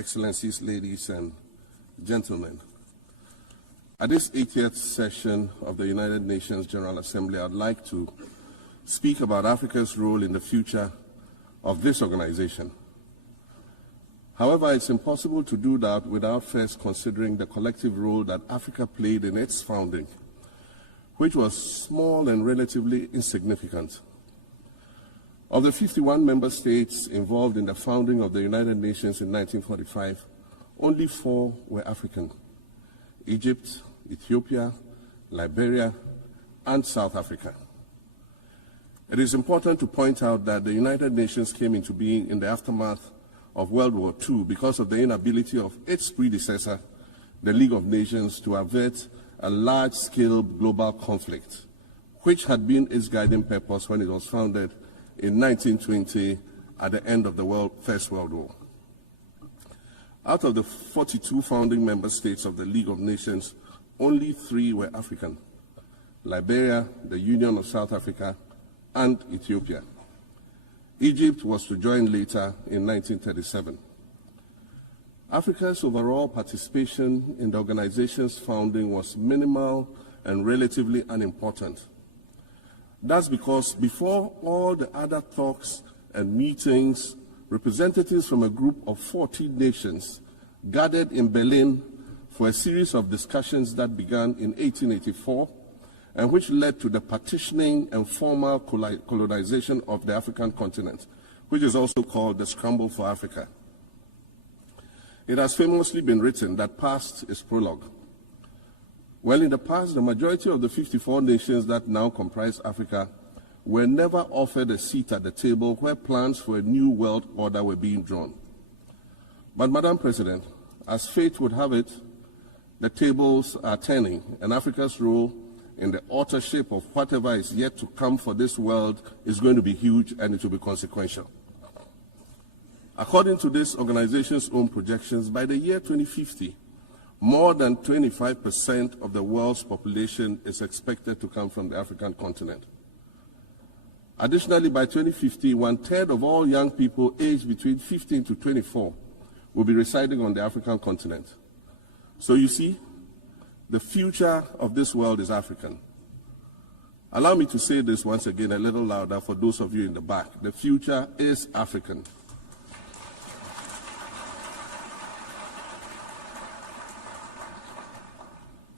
Excellencies, ladies and gentlemen. At this 80th session of the United Nations General Assembly, I'd like to speak about Africa's role in the future of this organization. However, it's impossible to do that without first considering the collective role that Africa played in its founding, which was small and relatively insignificant. Of the 51 member states involved in the founding of the United Nations in 1945, only 4 were African: Egypt, Ethiopia, Liberia, and South Africa. It is important to point out that the United Nations came into being in the aftermath of World War II because of the inability of its predecessor, the League of Nations, to avert a large-scale global conflict, which had been its guiding purpose when it was founded in 1920 at the end of the First World War. Out of the 42 founding member states of the League of Nations, only 3 were African: Liberia, the Union of South Africa, and Ethiopia. Egypt was to join later in 1937. Africa's overall participation in the organization's founding was minimal and relatively unimportant. That's because before all the other talks and meetings, representatives from a group of 40 nations gathered in Berlin for a series of discussions that began in 1884 and which led to the partitioning and formal colonization of the African continent, which is also called the Scramble for Africa. It has famously been written that past is prologue. Well, in the past, the majority of the 54 nations that now comprise Africa were never offered a seat at the table where plans for a new world order were being drawn. But, Madam President, as fate would have it, the tables are turning, and Africa's role in the authorship of whatever is yet to come for this world is going to be huge, and it will be consequential. According to this organization's own projections, by the year 2050, more than 25% of the world's population is expected to come from the African continent. Additionally, by 2050, 1/3 of all young people aged between 15 to 24 will be residing on the African continent. So you see, the future of this world is African. Allow me to say this once again a little louder for those of you in the back. The future is African.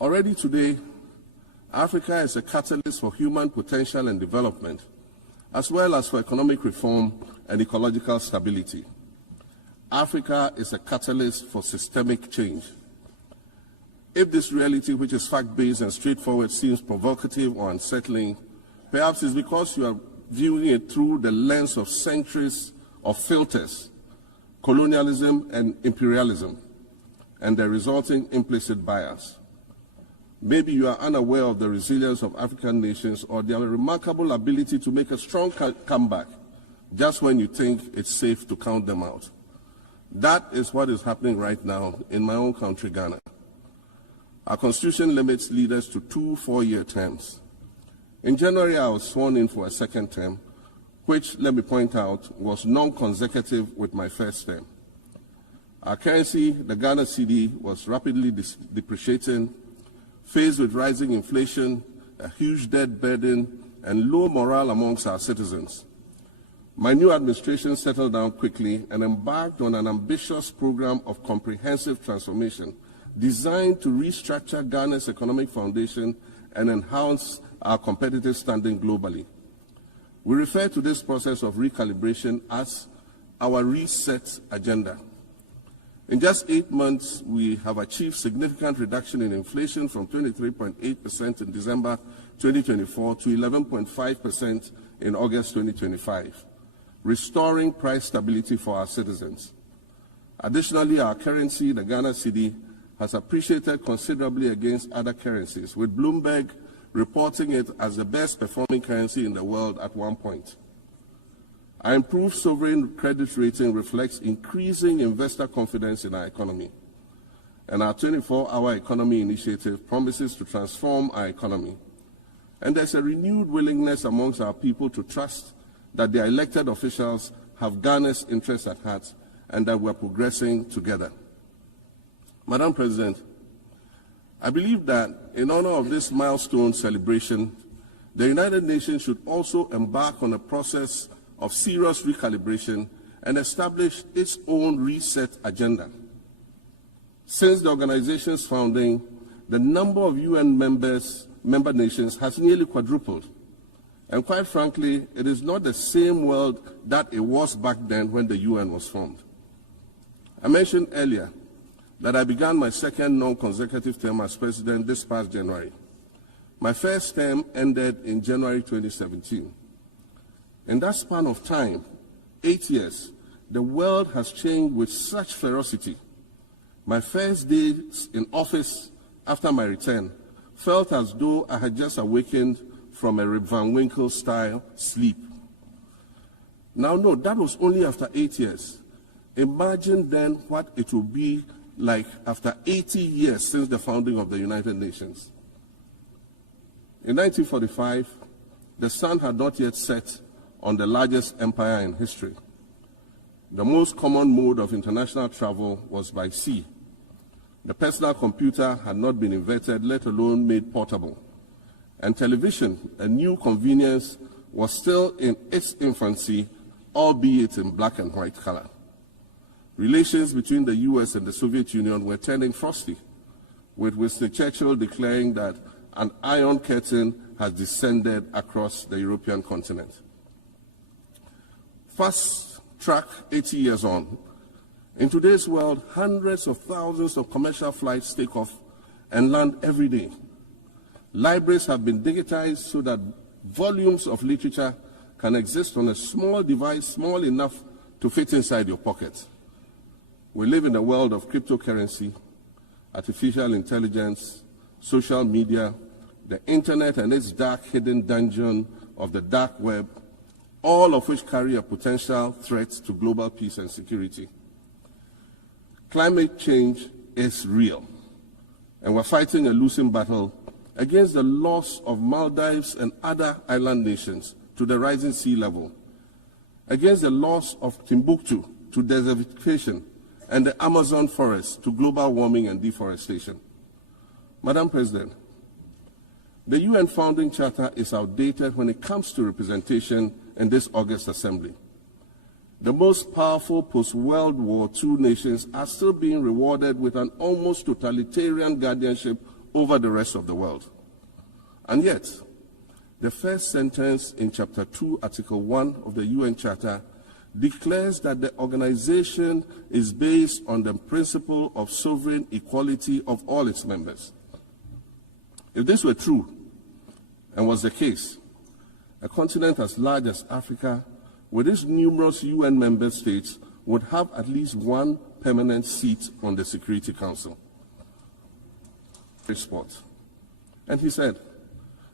Already today, Africa is a catalyst for human potential and development, as well as for economic reform and ecological stability. Africa is a catalyst for systemic change. If this reality, which is fact-based and straightforward, seems provocative or unsettling, perhaps it's because you are viewing it through the lens of centuries of filters, colonialism and imperialism, and the resulting implicit bias. Maybe you are unaware of the resilience of African nations or their remarkable ability to make a strong comeback just when you think it's safe to count them out. That is what is happening right now in my own country, Ghana. Our constitution limits leaders to 2 4-year terms. In January, I was sworn in for a second term, which, let me point out, was non-consecutive with my first term. Our currency, the Ghana cedi, was rapidly depreciating, faced with rising inflation, a huge debt burden, and low morale amongst our citizens. My new administration settled down quickly and embarked on an ambitious program of comprehensive transformation designed to restructure Ghana's economic foundation and enhance our competitive standing globally. We refer to this process of recalibration as our reset agenda. In just 8 months, we have achieved significant reduction in inflation from 23.8% in December 2024 to 11.5% in August 2025, restoring price stability for our citizens. Additionally, our currency, the Ghana cedi, has appreciated considerably against other currencies, with Bloomberg reporting it as the best performing currency in the world at one point. Our improved sovereign credit rating reflects increasing investor confidence in our economy. And our 24-hour economy initiative promises to transform our economy. And there's a renewed willingness amongst our people to trust that their elected officials have Ghana's interests at heart and that we're progressing together. Madam President, I believe that in honor of this milestone celebration, the United Nations should also embark on a process of serious recalibration and establish its own reset agenda. Since the organization's founding, the number of UN member nations has nearly quadrupled. And quite frankly, it is not the same world that it was back then when the UN was formed. I mentioned earlier that I began my second non-consecutive term as president this past January. My first term ended in January 2017. In that span of time, 8 years, the world has changed with such ferocity. My first days in office after my return felt as though I had just awakened from a Rip Van Winkle-style sleep. Now, no, that was only after 8 years. Imagine then what it will be like after 80 years since the founding of the United Nations. In 1945, the sun had not yet set on the largest empire in history. The most common mode of international travel was by sea. The personal computer had not been invented, let alone made portable. And television, a new convenience, was still in its infancy, albeit in black and white color. Relations between the US and the Soviet Union were turning frosty, with Winston Churchill declaring that an iron curtain has descended across the European continent. Fast track 80 years on. In today's world, hundreds of thousands of commercial flights take off and land every day. Libraries have been digitized so that volumes of literature can exist on a small device, small enough to fit inside your pocket. We live in a world of cryptocurrency, artificial intelligence, social media, the internet and its dark hidden dungeon of the dark web, all of which carry a potential threat to global peace and security. Climate change is real, and we're fighting a losing battle against the loss of Maldives and other island nations to the rising sea level, against the loss of Timbuktu to desertification and the Amazon forest to global warming and deforestation. Madam President, the UN Founding Charter is outdated when it comes to representation in this August Assembly. The most powerful post-World War II nations are still being rewarded with an almost totalitarian guardianship over the rest of the world. And yet, the first sentence in Chapter 2, Article 1 of the UN Charter declares that the organization is based on the principle of sovereign equality of all its members. If this were true, and was the case, a continent as large as Africa, with its numerous UN member states, would have at least one permanent seat on the Security Council. And he said,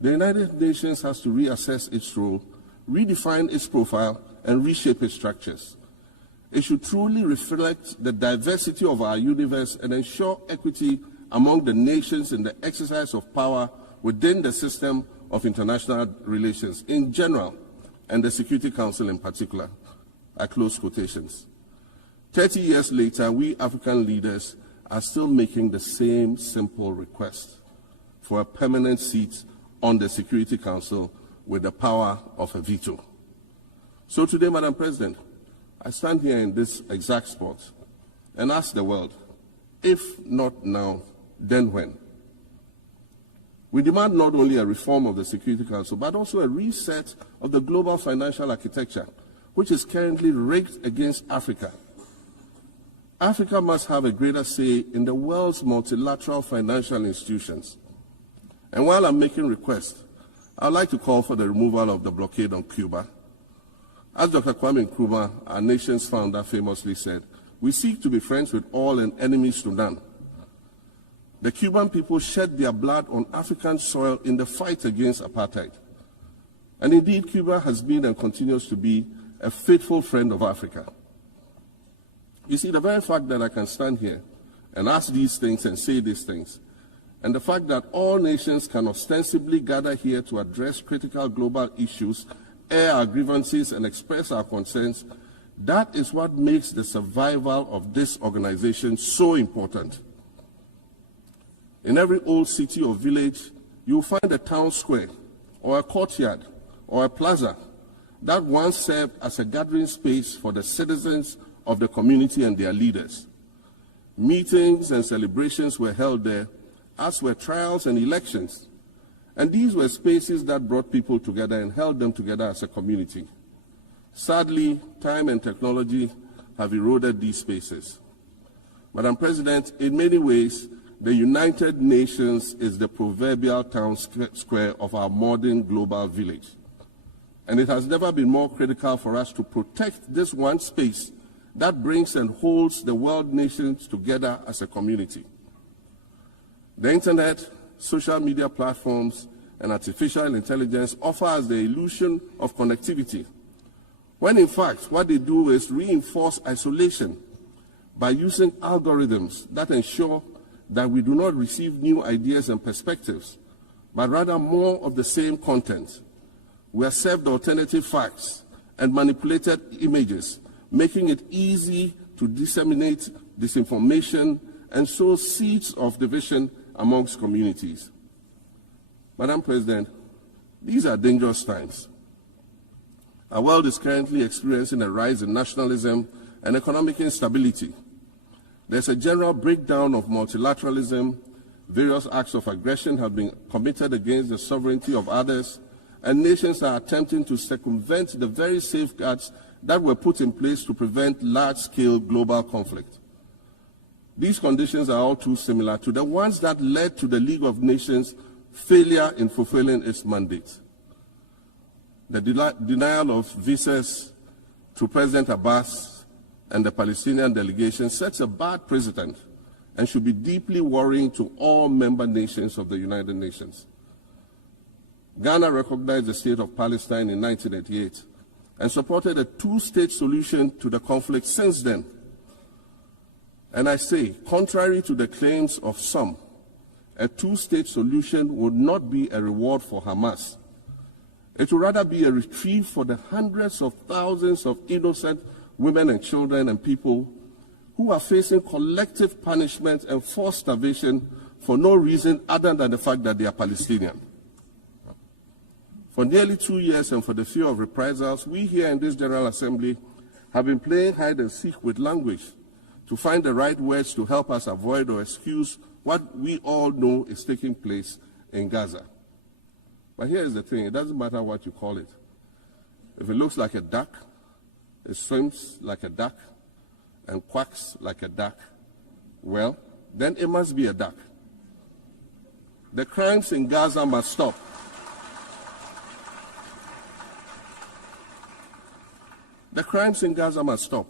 the United Nations has to reassess its role, redefine its profile, and reshape its structures. It should truly reflect the diversity of our universe and ensure equity among the nations in the exercise of power within the system of international relations in general, and the Security Council in particular. I close quotations. 30 years later, we African leaders are still making the same simple request for a permanent seat on the Security Council with the power of a veto. So today, Madam President, I stand here in this exact spot and ask the world, if not now, then when? We demand not only a reform of the Security Council, but also a reset of the global financial architecture, which is currently rigged against Africa. Africa must have a greater say in the world's multilateral financial institutions. And while I'm making requests, I'd like to call for the removal of the blockade on Cuba. As Dr. Kwame Nkrumah, our nation's founder, famously said, we seek to be friends with all and enemies to none. The Cuban people shed their blood on African soil in the fight against apartheid. And indeed, Cuba has been and continues to be a faithful friend of Africa. You see, the very fact that I can stand here and ask these things and say these things, and the fact that all nations can ostensibly gather here to address critical global issues, air our grievances, and express our concerns, That is what makes the survival of this organization so important. In every old city or village, you'll find a town square, or a courtyard, or a plaza that once served as a gathering space for the citizens of the community and their leaders. Meetings and celebrations were held there, as were trials and elections. And these were spaces that brought people together and held them together as a community. Sadly, time and technology have eroded these spaces. Madam President, in many ways, the United Nations is the proverbial town square of our modern global village. And it has never been more critical for us to protect this one space that brings and holds the world nations together as a community. The internet, social media platforms, and artificial intelligence offer us the illusion of connectivity, when in fact what they do is reinforce isolation by using algorithms that ensure that we do not receive new ideas and perspectives, but rather more of the same content. We are served alternative facts and manipulated images, making it easy to disseminate disinformation and sow seeds of division amongst communities. Madam President, these are dangerous times. Our world is currently experiencing a rise in nationalism and economic instability. There's a general breakdown of multilateralism. Various acts of aggression have been committed against the sovereignty of others, and nations are attempting to circumvent the very safeguards that were put in place to prevent large-scale global conflict. These conditions are all too similar to the ones that led to the League of Nations' failure in fulfilling its mandate. The denial of visas to President Abbas and the Palestinian delegation sets a bad precedent and should be deeply worrying to all member nations of the United Nations. Ghana recognized the state of Palestine in 1988 and supported a two-state solution to the conflict since then. And I say, contrary to the claims of some, a two-state solution would not be a reward for Hamas. It would rather be a reprieve for the hundreds of thousands of innocent women and children and people who are facing collective punishment and forced starvation for no reason other than the fact that they are Palestinian. For nearly 2 years and for the fear of reprisals, we here in this General Assembly have been playing hide and seek with language to find the right words to help us avoid or excuse what we all know is taking place in Gaza. But here is the thing, it doesn't matter what you call it. If it looks like a duck, it swims like a duck, and quacks like a duck, well, then it must be a duck. The crimes in Gaza must stop. The crimes in Gaza must stop.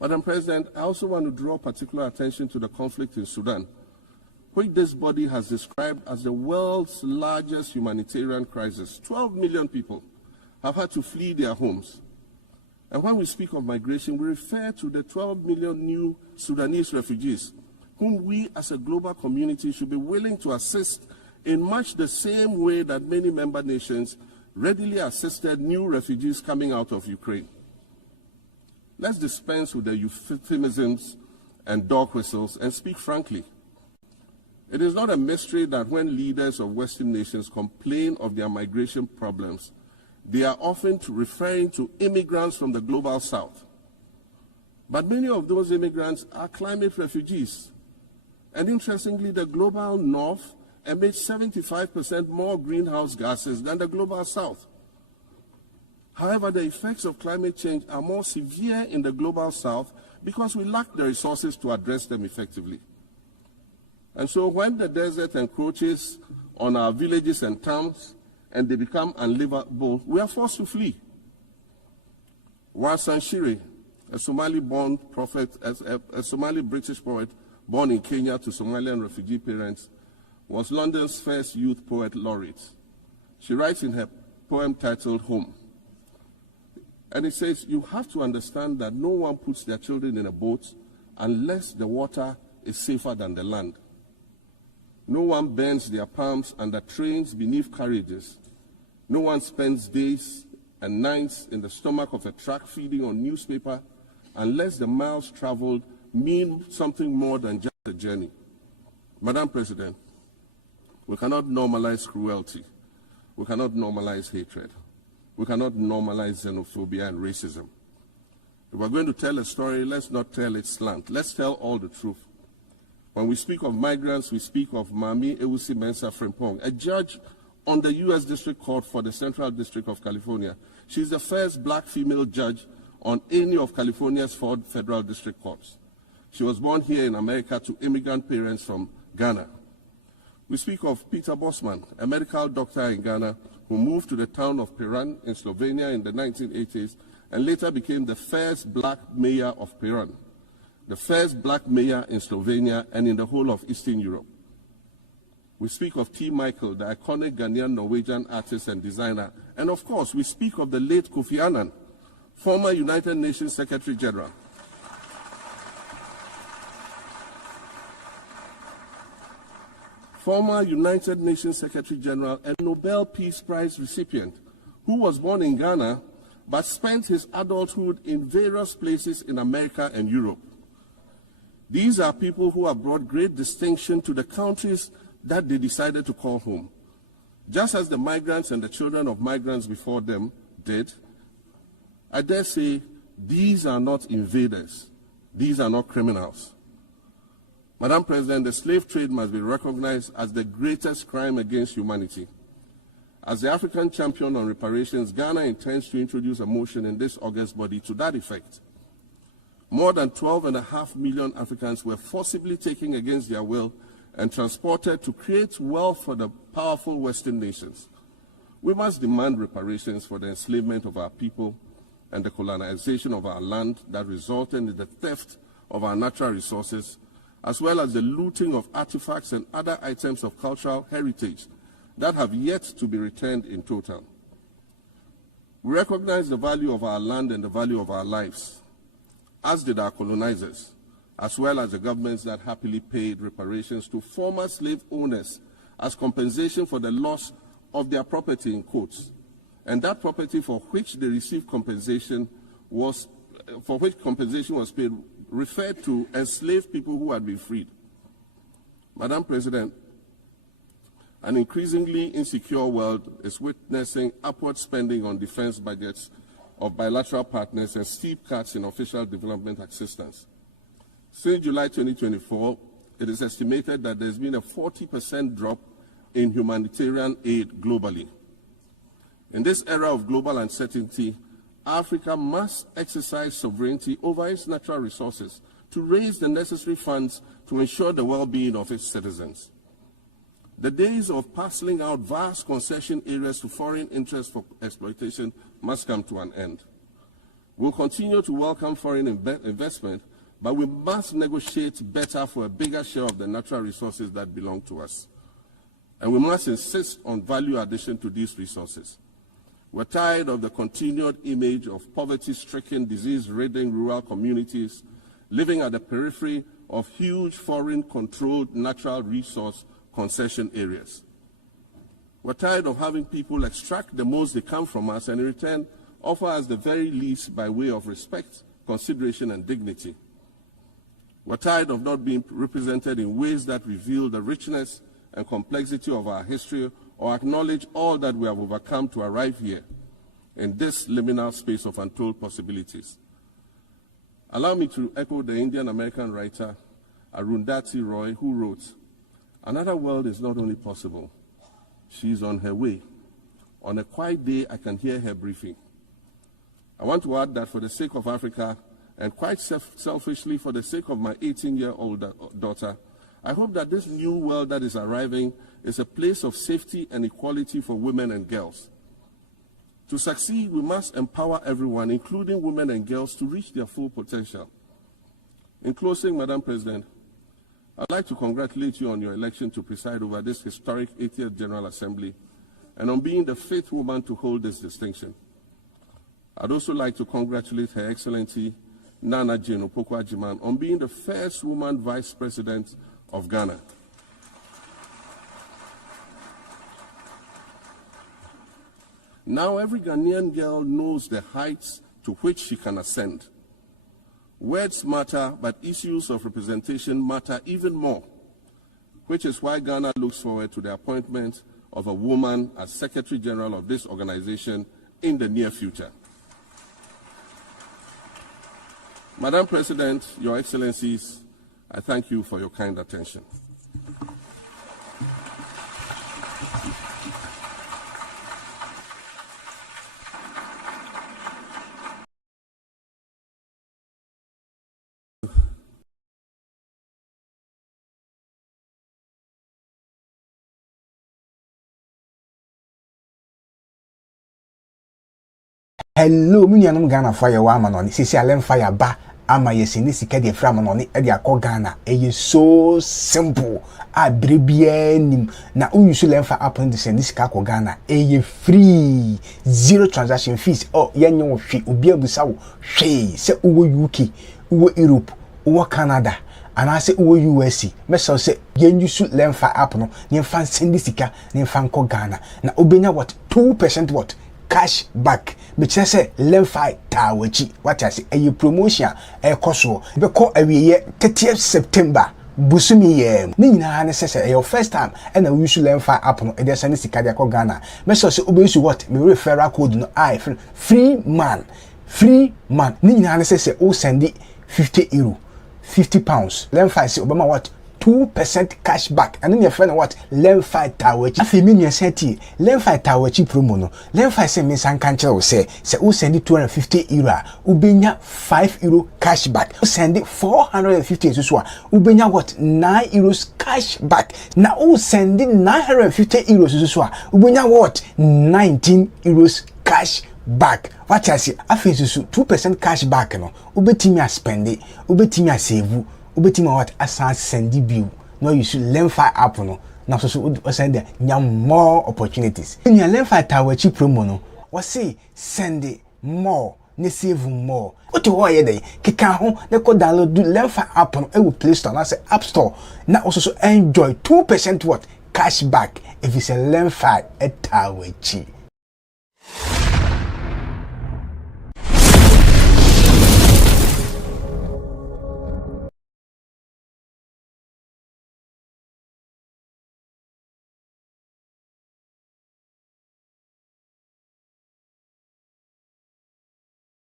Madam President, I also want to draw particular attention to the conflict in Sudan, which this body has described as the world's largest humanitarian crisis. 12 million people have had to flee their homes. And when we speak of migration, we refer to the 12 million new Sudanese refugees, whom we as a global community should be willing to assist in much the same way that many member nations readily assisted new refugees coming out of Ukraine. Let's dispense with the euphemisms and dog whistles and speak frankly. It is not a mystery that when leaders of Western nations complain of their migration problems, they are often referring to immigrants from the global south. But many of those immigrants are climate refugees. And interestingly, the global north emits 75% more greenhouse gases than the global south. However, the effects of climate change are more severe in the global south because we lack the resources to address them effectively. And so when the desert encroaches on our villages and towns and they become unlivable, we are forced to flee. Warsan Shire, a Somali-born prophet, a Somali-British poet born in Kenya to Somalian refugee parents, was London's first youth poet laureate. She writes in her poem titled Home. And it says, you have to understand that no one puts their children in a boat unless the water is safer than the land. No one bends their palms under trains beneath carriages. No one spends days and ninths in the stomach of a truck feeding on newspaper unless the miles traveled mean something more than just a journey. Madam President, we cannot normalize cruelty. We cannot normalize hatred. We cannot normalize xenophobia and racism. If we're going to tell a story, let's not tell it slant. Let's tell all the truth. When we speak of migrants, we speak of Mami Ewusi Mensah Frimpong, a judge on the U.S. District Court for the Central District of California. She's the first black female judge on any of California's 4 federal district courts. She was born here in America to immigrant parents from Ghana. We speak of Peter Bosman, a medical doctor in Ghana who moved to the town of Piran in Slovenia in the 1980s and later became the first black mayor of Piran, the first black mayor in Slovenia and in the whole of Eastern Europe. We speak of T. Michael, the iconic Ghanaian Norwegian artist and designer. And of course, we speak of the late Kofi Annan, former United Nations Secretary General. Former United Nations Secretary General and Nobel Peace Prize recipient, who was born in Ghana but spent his adulthood in various places in America and Europe. These are people who have brought great distinction to the countries that they decided to call home. Just as the migrants and the children of migrants before them did, I dare say these are not invaders. These are not criminals. Madam President, the slave trade must be recognized as the greatest crime against humanity. As the African champion on reparations, Ghana intends to introduce a motion in this August body to that effect. More than 12.5 million Africans were forcibly taken against their will and transported to create wealth for the powerful Western nations. We must demand reparations for the enslavement of our people and the colonization of our land that resulted in the theft of our natural resources, as well as the looting of artifacts and other items of cultural heritage that have yet to be returned in total. We recognize the value of our land and the value of our lives, as did our colonizers, as well as the governments that happily paid reparations to former slave owners as compensation for the loss of their property, in quotes, and that property for which they received compensation was paid referred to enslaved people who had been freed. Madam President, an increasingly insecure world is witnessing upward spending on defense budgets of bilateral partners and steep cuts in official development assistance. Since July 2024, it is estimated that there's been a 40% drop in humanitarian aid globally. In this era of global uncertainty, Africa must exercise sovereignty over its natural resources to raise the necessary funds to ensure the well-being of its citizens. The days of parceling out vast concession areas to foreign interests for exploitation must come to an end. We'll continue to welcome foreign investment, but we must negotiate better for a bigger share of the natural resources that belong to us. And we must insist on value addition to these resources. We're tired of the continued image of poverty-stricken, disease-ridden rural communities living at the periphery of huge foreign-controlled natural resource concession areas. We're tired of having people extract the most they can from us and in return offer us the very least by way of respect, consideration, and dignity. We're tired of not being represented in ways that reveal the richness and complexity of our history or acknowledge all that we have overcome to arrive here in this liminal space of untold possibilities. Allow me to echo the Indian-American writer Arundhati Roy, who wrote, "Another world is not only possible, she's on her way. On a quiet day, I can hear her briefing." I want to add that for the sake of Africa, and quite selfishly for the sake of my 18-year-old daughter, I hope that this new world that is arriving is a place of safety and equality for women and girls. To succeed, we must empower everyone, including women and girls, to reach their full potential. In closing, Madam President, I'd like to congratulate you on your election to preside over this historic 80th General Assembly and on being the 5th woman to hold this distinction. I'd also like to congratulate Her Excellency Nana Jane Opoku-Agyeman on being the first woman Vice President of Ghana. Now every Ghanaian girl knows the heights to which she can ascend. Words matter, but issues of representation matter even more, which is why Ghana looks forward to the appointment of a woman as Secretary General of this organization in the near future. Madam President, Your Excellencies, I thank you for your kind attention. Hello, Munianum Ghana fire woman on this is fire ba ama yesi ni sika de fra no ne de akọ Ghana eye so simple a brebia nim na uyusu lemfa app no de send sika akọ Ghana eye free, zero transaction fees. Oh yenye wo hwe obi abusa wo hwe se uwo UK uwo Europe uwo Canada anase uwo USA meso se yenyusu lemfa app no nyemfa send sika nyemfa nkọ Ghana na obenya what 2% what cash back which say lemfi tawachi what I say a promotion e koso be ko awiye 30th September busumi ye ni nyina na say your first time and we use lemfi app no e dey send sika dey ko Ghana me so say obesu what me referral code no I free man ni nyina na say o send €50 £50 lemfi say obama what 2% cash back and then your friend what lemfi tawachi afi me nua senti lemfi tawachi promo no lemfi say me san kan kire wo say o send €250 ubenya €5 cash back o send $450 so ubenya what €9 cash back na o send €950 so ubenya what €19 cash back what I say afi so 2% cash back no ubetimi a spend it ubetimi a save ubetima what asan send bill no you should lemfi app no na so send there nyam more opportunities in your lemfi tawachi promo no we say send more ne save more what you want here kika ho ne ko download lemfi app no e Play Store na say App Store na also enjoy 2% what cash back if you say lemfi tawachi.